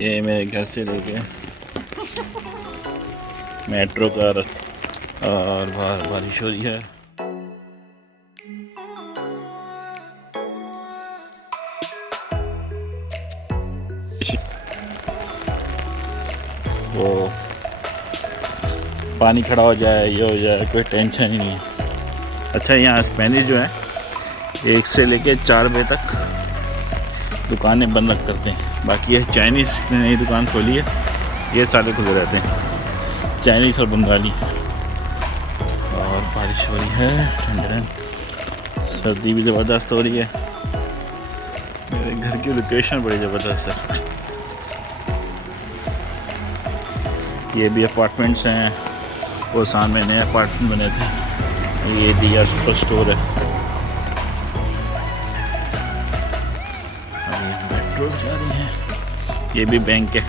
ये मेरे घर से लेके मेट्रो का और बाहर बारिश हो रही है। वो पानी खड़ा हो जाए, ये हो जाए, कोई टेंशन ही नहीं है। अच्छा, यहाँ स्पेनिश जो है 1 से लेके 4 बजे तक दुकानें बंद रख करते हैं। बाकी ये चाइनीज़ ने नई दुकान खोली है, ये सारे खुले रहते हैं, चाइनीज़ और बंगाली। और बारिश हो रही है, ठंड, सर्दी भी ज़बरदस्त हो रही है। मेरे घर की लोकेशन बड़ी ज़बरदस्त है। ये भी अपार्टमेंट्स हैं, वो सामने नए अपार्टमेंट बने थे। ये दिया सुपर स्टोर है। अभी मेट्रो जा रही है। ये भी बैंक है।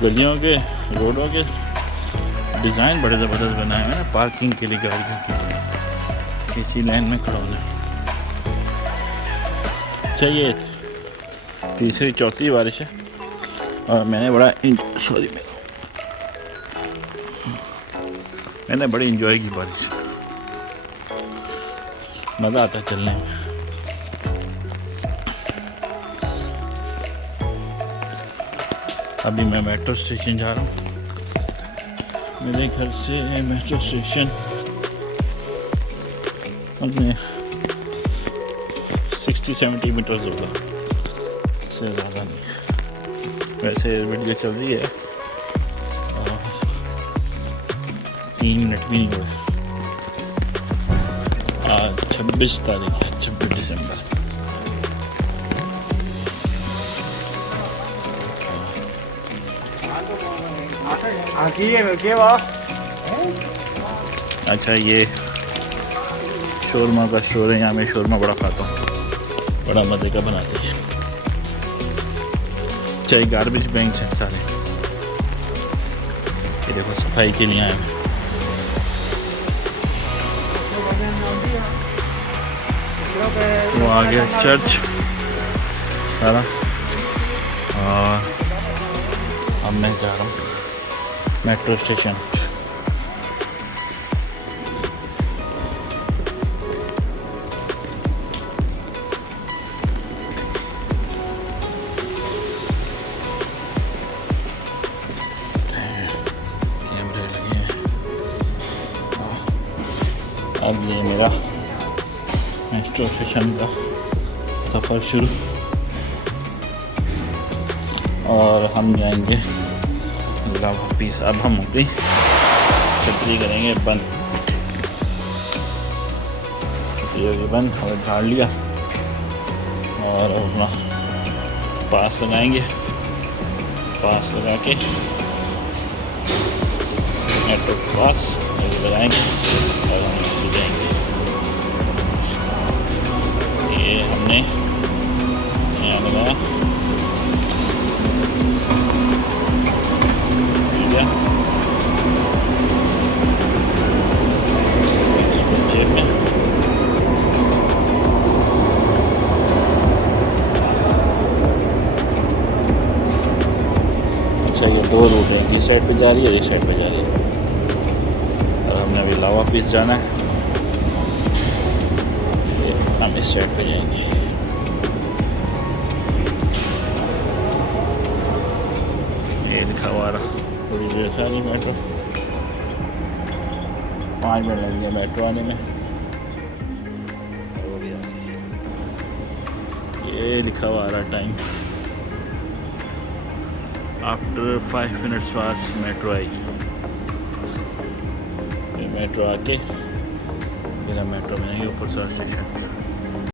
गलियों के, रोडों के डिज़ाइन बड़े ज़बरदस्त बनाए हुए हैं ना, पार्किंग के लिए गाड़ियों की। इसी लाइन में खड़ा होना चाहिए। तीसरी चौथी बारिश है और मैंने बड़ी इंजॉय की बारिश। मज़ा आता है चलने में। अभी मैं मेट्रो स्टेशन जा रहा हूँ। मेरे घर से मेट्रो स्टेशन अपने 60-70 मीटर होगा, इससे ज़्यादा नहीं। वैसे वीडियो चल रही है और 3 मिनट भी नहीं हुए। आज 26 तारीख है, 26 दिसंबर। अच्छा, ये शोरमा का स्टोर है। यहाँ मैं शोरमा बड़ा खाता हूँ, बड़ा मज़े का बनाते हैं। चाहे गार्बेज बैंक है सारे। ये देखो सफाई के लिए आए हैं। वो आ गया चर्च सारा। और अब मैं जा रहा हूँ मेट्रो स्टेशन। कैमरे लगे हैं। अब ये मेरा मेट्रो स्टेशन का सफ़र शुरू, और हम जाएंगे वापिस। अब हम अपनी छतरी करेंगे बंद। छतरी बंद, हमें झाड़ लिया और अपना पास लगाएंगे। पास लगा के मेट्रो के पास लगाएंगे और हम नीचे जाएंगे। ये हमने यहाँ लगाया। अच्छा, ये 2 रूट हैं, इस साइड पे जा रही है, इस साइड पे जा रही है। और हमने अभी लावा पीस जाना है, हम इस साइड पे जाएंगे। ये लिखा हुआ रहा थोड़ी देर सारी मेट्रो। 5 मिनट लगेंगे मेट्रो आने में। ये लिखा हुआ रहा टाइम। आफ्टर 5 मिनट्स बाद मेट्रो आएगी। ये मेट्रो आके फिर हम मेट्रो में जाएंगे ऊपर से स्टेशन।